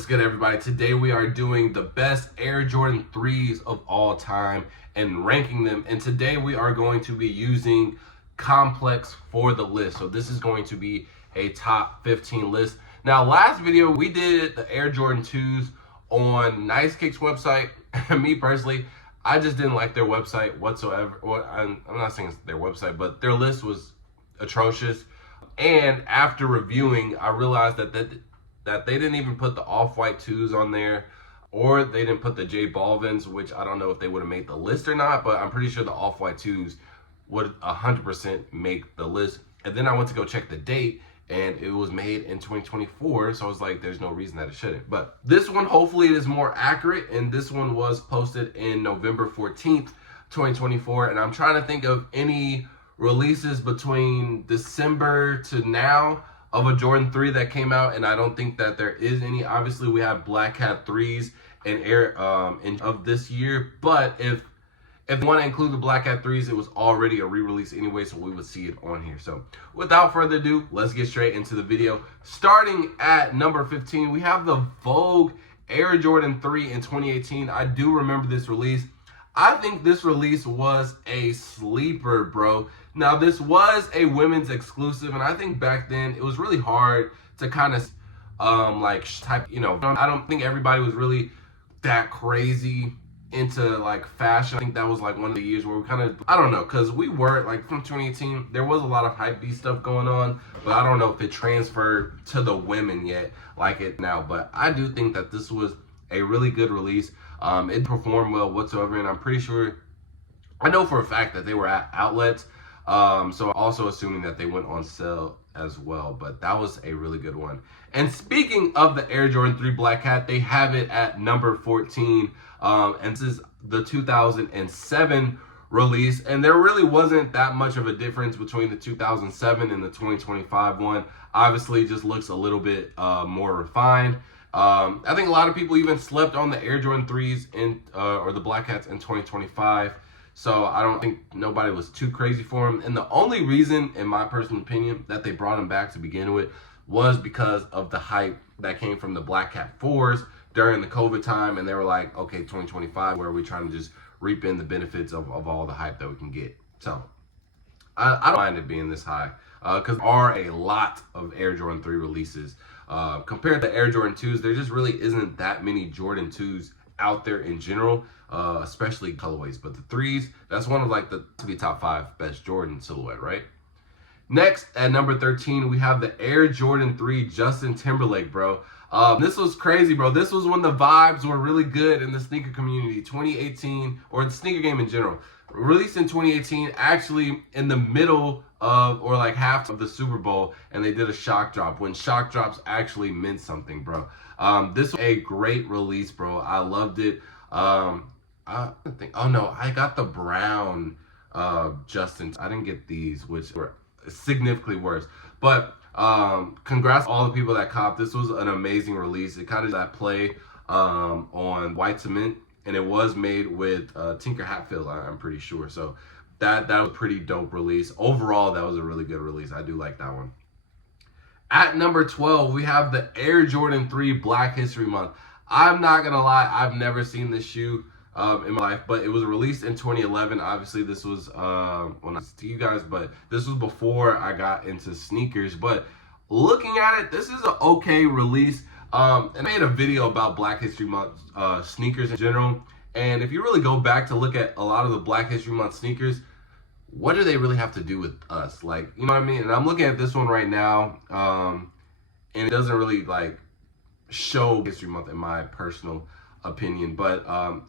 What's good, everybody? Today we are doing the best Air Jordan 3s of all time and ranking them. And today we are going to be using Complex for the list. So this is going to be a top 15 list. Now, last video we did the Air Jordan 2s on Nice Kicks website. Me personally, I just didn't like their website whatsoever. Well, I'm not saying it's their website, but their list was atrocious. And after reviewing, I realized that they didn't even put the off-white 2s on there, or they didn't put the J Balvins, which I don't know if they would have made the list or not, but I'm pretty sure the off-white 2s would 100% make the list. And then I went to go check the date, and it was made in 2024, so I was like, there's no reason that it shouldn't. But this one, hopefully it is more accurate, and this one was posted in November 14th, 2024, and I'm trying to think of any releases between December to now of a Jordan 3 that came out, and I don't think that there is any. Obviously, we have Black Hat 3s and Air of this year, but if you want to include the Black Hat 3s, it was already a re-release anyway, so we would see it on here. So without further ado, let's get straight into the video. Starting at number 15, we have the Vogue Air Jordan 3 in 2018. I do remember this release. I think this release was a sleeper, bro. Now, this was a women's exclusive, and I think back then it was really hard to kind of I don't think everybody was really that crazy into like fashion. I think that was like one of the years where we kind of, I don't know, because we were like from 2018, there was a lot of Hypebeast stuff going on, but I don't know if it transferred to the women yet like it now. But I do think that this was a really good release. It performed well whatsoever, and I'm pretty sure, I know for a fact that they were at outlets, so also assuming that they went on sale as well, but that was a really good one. And speaking of the Air Jordan 3 Black Hat, they have it at number 14, and this is the 2007 release, and there really wasn't that much of a difference between the 2007 and the 2025 one. Obviously, it just looks a little bit more refined. I think a lot of people even slept on the Air Jordan 3s or the Black Hats in 2025. So I don't think nobody was too crazy for them. And the only reason, in my personal opinion, that they brought them back to begin with was because of the hype that came from the Black Hat 4s during the COVID time. And they were like, okay, 2025, where are we trying to just reap in the benefits of all the hype that we can get? So I don't mind it being this high, because there are a lot of Air Jordan 3 releases. Compared to Air Jordan 2s, there just really isn't that many Jordan 2s out there in general, especially colorways. But the 3s, that's one of like to be top 5 best Jordan silhouette, right? Next, at number 13, we have the Air Jordan 3 Justin Timberlake, bro. This was crazy, bro. This was when the vibes were really good in the sneaker community, 2018, or the sneaker game in general. Released in 2018, actually in the middle of, or like half of the Super Bowl, and they did a shock drop when shock drops actually meant something, bro. This was a great release, bro. I loved it. I think, oh no, I got the brown Justin. I didn't get these, which were significantly worse. But congrats to all the people that copped. This was an amazing release. It kind of that play on white cement, and it was made with Tinker Hatfield, I'm pretty sure. So that was a pretty dope release. Overall, that was a really good release. I do like that one. At number 12, we have the Air Jordan 3 Black History Month. I'm not gonna lie, I've never seen this shoe in my life, but it was released in 2011. Obviously, this was when I to you guys, but this was before I got into sneakers. But looking at it, this is an okay release. And I made a video about Black History Month sneakers in general. And if you really go back to look at a lot of the Black History Month sneakers, what do they really have to do with us? Like, you know what I mean? And I'm looking at this one right now, and it doesn't really like show History Month in my personal opinion, but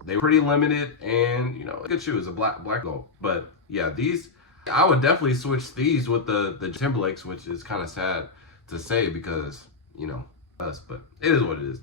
they were pretty limited, and you know, good shoes, a black gold. But yeah, these, I would definitely switch these with the Timberlakes, which is kind of sad to say because, you know, us, but it is what it is.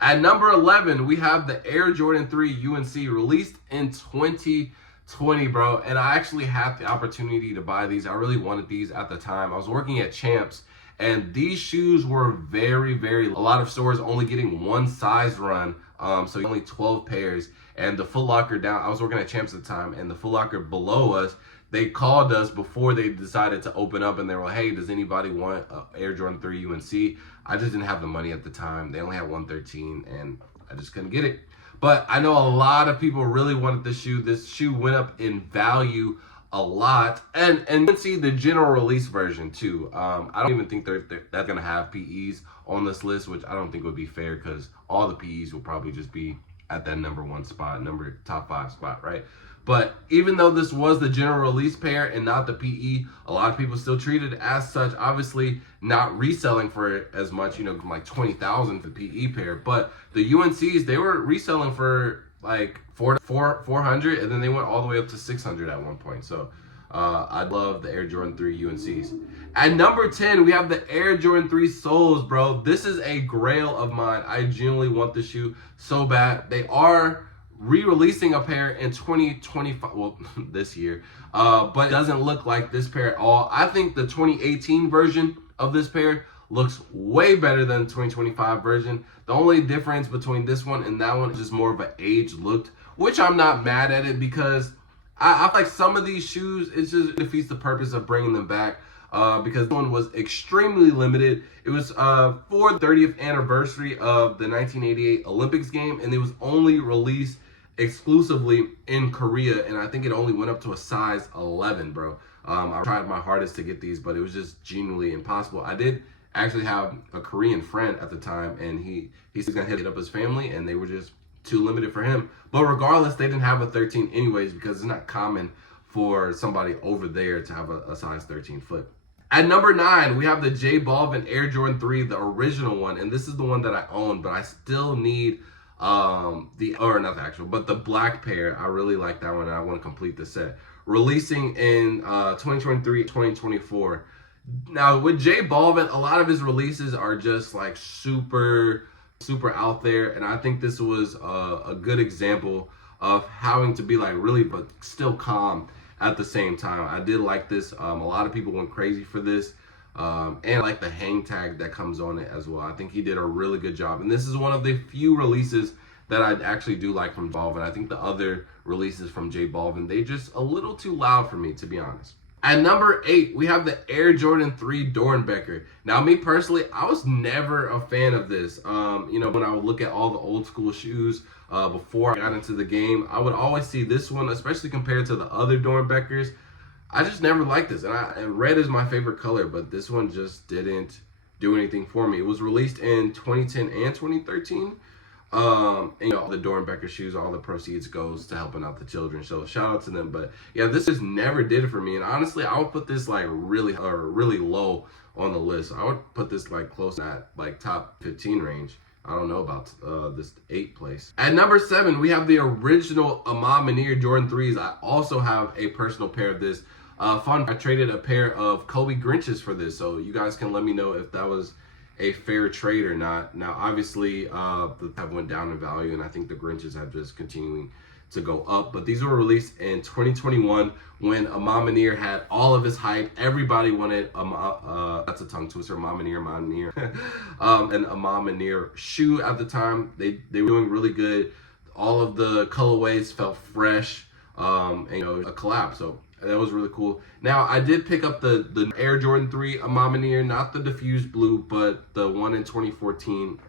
At number 11, we have the Air Jordan 3 UNC, released in 2020, bro. And I actually had the opportunity to buy these. I really wanted these at the time. I was working at Champs, and these shoes were very, a lot of stores only getting one size run. So only 12 pairs. And the Foot Locker down, I was working at Champs at the time, and the Foot Locker below us they called us before they decided to open up, and they were like, hey, does anybody want Air Jordan 3 UNC? I just didn't have the money at the time. They only had 113, and I just couldn't get it. But I know a lot of people really wanted this shoe. This shoe went up in value a lot, and you can see the general release version too. I don't even think they're gonna have PEs on this list, which I don't think would be fair, because all the PEs will probably just be at that #1 spot, top 5 spot, right? But even though this was the general release pair and not the PE, a lot of people still treat it as such. Obviously, not reselling for it as much, you know, like 20,000 for the PE pair. But the UNCs, they were reselling for like 400, and then they went all the way up to 600 at one point. So I love the Air Jordan 3 UNCs. At number 10, we have the Air Jordan 3 Soles, bro. This is a grail of mine. I genuinely want this shoe so bad. They are re-releasing a pair in 2025, well, this year, but it doesn't look like this pair at all. I think the 2018 version of this pair looks way better than the 2025 version. The only difference between this one and that one is just more of an aged look, which I'm not mad at it, because I feel like some of these shoes, it just defeats the purpose of bringing them back, because this one was extremely limited. It was for the 30th anniversary of the 1988 Olympics game, and it was only released exclusively in Korea, and I think it only went up to a size 11, bro. I tried my hardest to get these, but it was just genuinely impossible. I did actually have a Korean friend at the time, and he's gonna hit up his family, and they were just too limited for him. But regardless, they didn't have a 13 anyways, because it's not common for somebody over there to have a size 13 foot. At number 9, we have the J Balvin Air Jordan 3, the original one, and this is the one that I own, but I still need not the actual, but the black pair. I really like that one, and I want to complete the set. Releasing in 2023, 2024. Now with J Balvin, a lot of his releases are just like super out there, and I think this was a good example of having to be like really, but still calm at the same time. I did like this. A lot of people went crazy for this. And like the hang tag that comes on it as well. I think he did a really good job. And this is one of the few releases that I actually do like from Balvin. I think the other releases from J Balvin, they just a little too loud for me, to be honest. At number 8, we have the Air Jordan 3 Dornbecker. Now, me personally, I was never a fan of this. You know, when I would look at all the old school shoes before I got into the game, I would always see this one, especially compared to the other Dornbeckers. I just never liked this, and red is my favorite color, but this one just didn't do anything for me. It was released in 2010 and 2013. And, you know, the Dornbecker shoes, all the proceeds goes to helping out the children, so shout out to them. But yeah, this just never did it for me, and honestly, I would put this like really low on the list. I would put this like close at like top 15 range. I don't know about this 8th place. At number 7, we have the original Ahmad Manir Jordan 3s. I also have a personal pair of this. Fun, I traded a pair of Kobe Grinches for this, so you guys can let me know if that was a fair trade or not. Now, obviously, the have went down in value, and I think the Grinches have just continuing to go up. But these were released in 2021 when Ahmad Manir had all of his hype. Everybody wanted that's a tongue twister, Ahmad Manir, an Ahmad Manir shoe at the time. They were doing really good. All of the colorways felt fresh, and you know, a collab. So that was really cool. Now, I did pick up the Air Jordan 3 Ahmad Manir, not the diffused blue, but the one in 2014.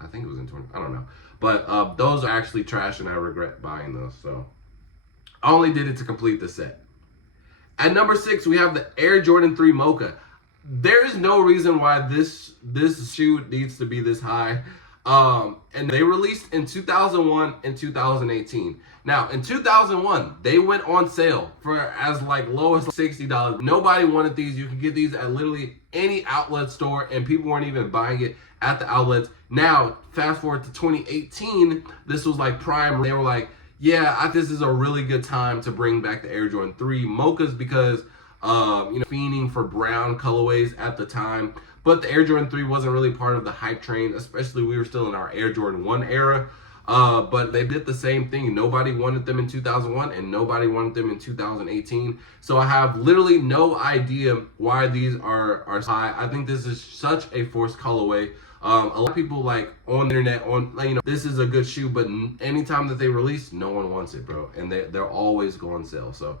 I think it was in 20, I don't know. But those are actually trash, and I regret buying those. So I only did it to complete the set. At number 6, we have the Air Jordan 3 Mocha. There is no reason why this shoe needs to be this high. And they released in 2001 and 2018. Now, in 2001, they went on sale for as like low as $60. Nobody wanted these. You can get these at literally any outlet store, and people weren't even buying it at the outlets. Now, fast forward to 2018, this was like prime. They were like, yeah, this is a really good time to bring back the Air Jordan 3 Mochas, because you know, fiending for brown colorways at the time. But the Air Jordan 3 wasn't really part of the hype train, especially we were still in our Air Jordan 1 era. But they did the same thing. Nobody wanted them in 2001, and nobody wanted them in 2018. So I have literally no idea why these are high. I think this is such a forced colorway. A lot of people like on the internet, you know, this is a good shoe, but anytime that they release, no one wants it, bro. And they're always go on sale. So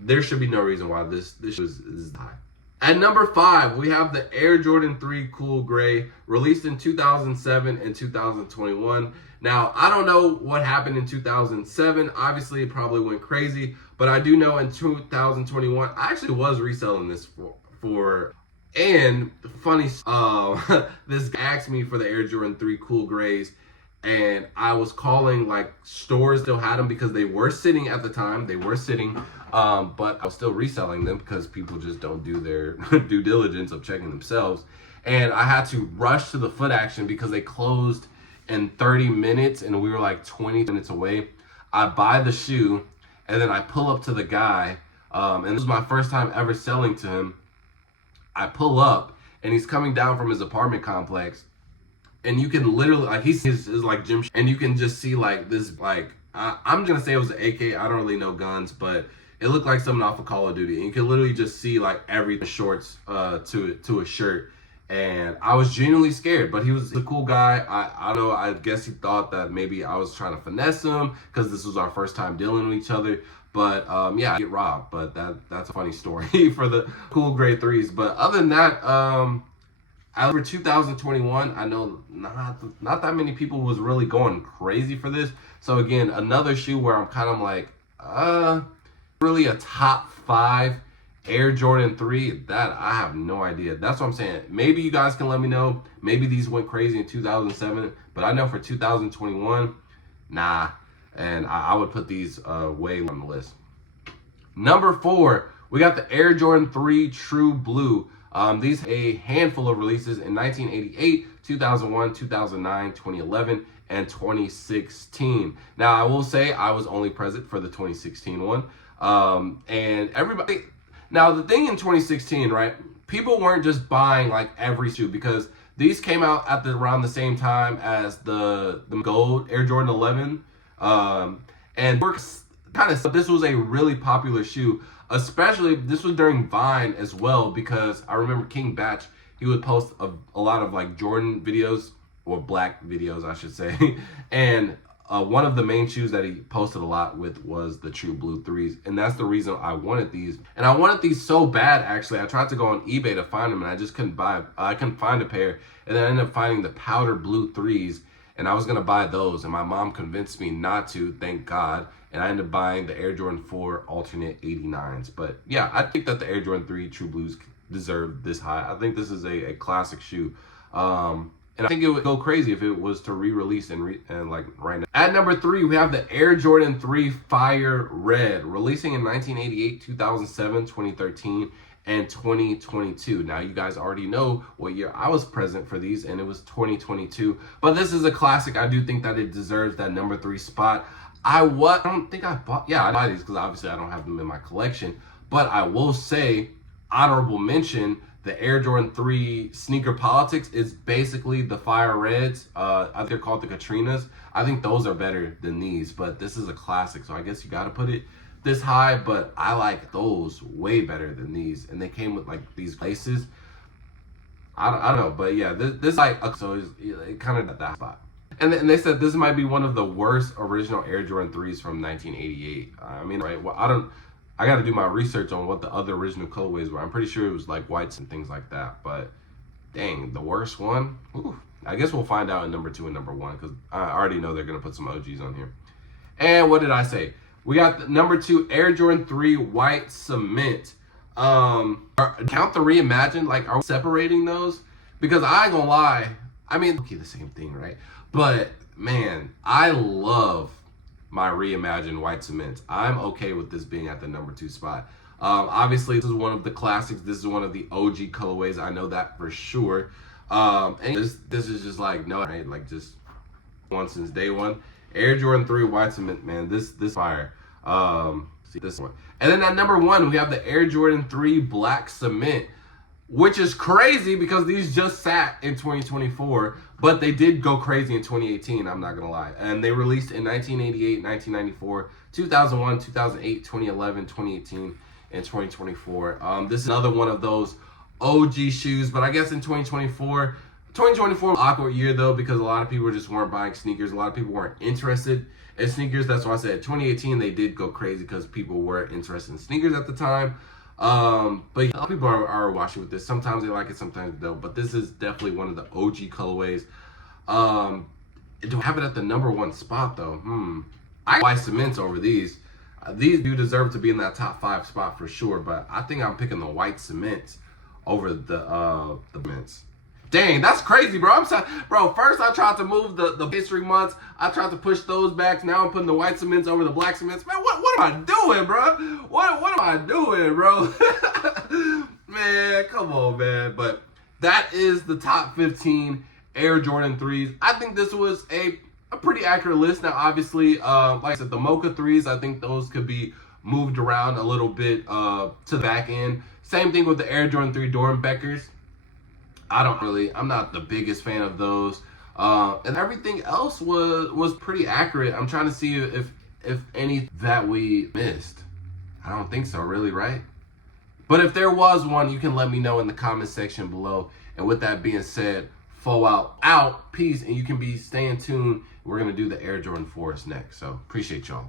there should be no reason why this is high. At number 5, we have the Air Jordan 3 Cool Gray, released in 2007 and 2021. Now, I don't know what happened in 2007. Obviously, it probably went crazy. But I do know in 2021, I actually was reselling this for and funny, this guy asked me for the Air Jordan 3 Cool Grays. And I was calling, like, stores still had them because they were sitting at the time. They were sitting, but I was still reselling them because people just don't do their due diligence of checking themselves. And I had to rush to the foot action because they closed in 30 minutes and we were like 20 minutes away. I buy the shoe and then I pull up to the guy. And this was my first time ever selling to him. I pull up and he's coming down from his apartment complex. And you can literally, like, he's like gym, and you can just see like this, like, I'm gonna say it was an AK. I don't really know guns, but it looked like something off of Call of Duty. And you can literally just see like every shorts to a shirt. And I was genuinely scared, but he was a cool guy. I don't know. I guess he thought that maybe I was trying to finesse him because this was our first time dealing with each other. But yeah, I get robbed. But that's a funny story for the cool gray 3s. But other than that, for 2021, I know not that many people was really going crazy for this. So again, another shoe where I'm kind of like, really a top 5 Air Jordan 3, that I have no idea. That's what I'm saying. Maybe you guys can let me know. Maybe these went crazy in 2007, but I know for 2021, nah. And I would put these way on the list. Number 4, we got the Air Jordan 3 True Blue. These a handful of releases in 1988, 2001, 2009, 2011, and 2016. Now, I will say I was only present for the 2016 one. And everybody... Now, the thing in 2016, right, people weren't just buying, like, every shoe because these came out at around the same time as the gold Air Jordan 11. And we're kind of... This was a really popular shoe. Especially, this was during Vine as well, because I remember King Batch, he would post a lot of like Jordan videos, or black videos, I should say. And one of the main shoes that he posted a lot with was the True Blue 3s. And that's the reason I wanted these. And I wanted these so bad, actually. I tried to go on eBay to find them, and I just couldn't buy, I couldn't find a pair. And then I ended up finding the powder blue 3s, and I was going to buy those. And my mom convinced me not to, thank God. And I ended up buying the Air Jordan 4 alternate 89s. But yeah, I think that the Air Jordan 3 True Blues deserve this high. I think this is a classic shoe. And I think it would go crazy if it was to re-release and like right now. At number 3, we have the Air Jordan 3 Fire Red, releasing in 1988, 2007, 2013, and 2022. Now, you guys already know what year I was present for these, and it was 2022. But this is a classic. I do think that it deserves that number 3 spot. I don't think I bought, yeah, I buy these because obviously I don't have them in my collection. But I will say, honorable mention, the Air Jordan 3 Sneaker Politics is basically the Fire Reds. I think they're called the Katrinas. I think those are better than these, but this is a classic, so I guess you gotta put it this high, but I like those way better than these. And they came with like these laces. I don't know, but yeah, this like, so it kind of at that spot. And they said this might be one of the worst original Air Jordan 3s from 1988. I mean, right, well, I got to do my research on what the other original colorways were. I'm pretty sure it was like whites and things like that. But dang, the worst one? Ooh, I guess we'll find out in number 2 and number 1 because I already know they're going to put some OGs on here. And what did I say? We got the number 2 Air Jordan 3 White Cement. Count the Reimagine. Like, are we separating those? Because I ain't going to lie. I mean, okay, the same thing, right? But man, I love my Reimagined White Cement. I'm okay with this being at the number 2 spot. Obviously, this is one of the classics. This is one of the OG colorways. I know that for sure. And this is just like, no, right? Like just one since day one. Air Jordan 3 White Cement, man, this fire. See this one. And then at number 1, we have the Air Jordan 3 Black Cement, which is crazy because these just sat in 2024, but they did go crazy in 2018, I'm not gonna lie. And they released in 1988, 1994, 2001, 2008, 2011, 2018, and 2024. This is another one of those OG shoes, but I guess in 2024, 2024 was an awkward year though, because a lot of people just weren't buying sneakers. A lot of people weren't interested in sneakers. That's why I said 2018 they did go crazy because people were interested in sneakers at the time. But a lot of people are washing with this. Sometimes they like it, sometimes they don't. But this is definitely one of the OG colorways. Do I have it at the #1 spot though? I buy cements over these. These do deserve to be in that top 5 spot for sure. But I think I'm picking the white cements over the mints. Dang, that's crazy, bro. I'm sorry, bro. First, I tried to move the history months. I tried to push those back. Now I'm putting the white cements over the black cements. Man, what am I doing, bro? What am I doing, bro? Man, come on, man. But that is the top 15 Air Jordan 3s. I think this was a pretty accurate list. Now, obviously, like I said, the Mocha 3s, I think those could be moved around a little bit to the back end. Same thing with the Air Jordan 3 Dornbeckers. I'm not the biggest fan of those. And everything else was pretty accurate. I'm trying to see if any that we missed. I don't think so, really, right? But if there was one, you can let me know in the comment section below. And with that being said, out, peace, and you can be staying tuned. We're gonna do the Air Jordan 4s next. So appreciate y'all.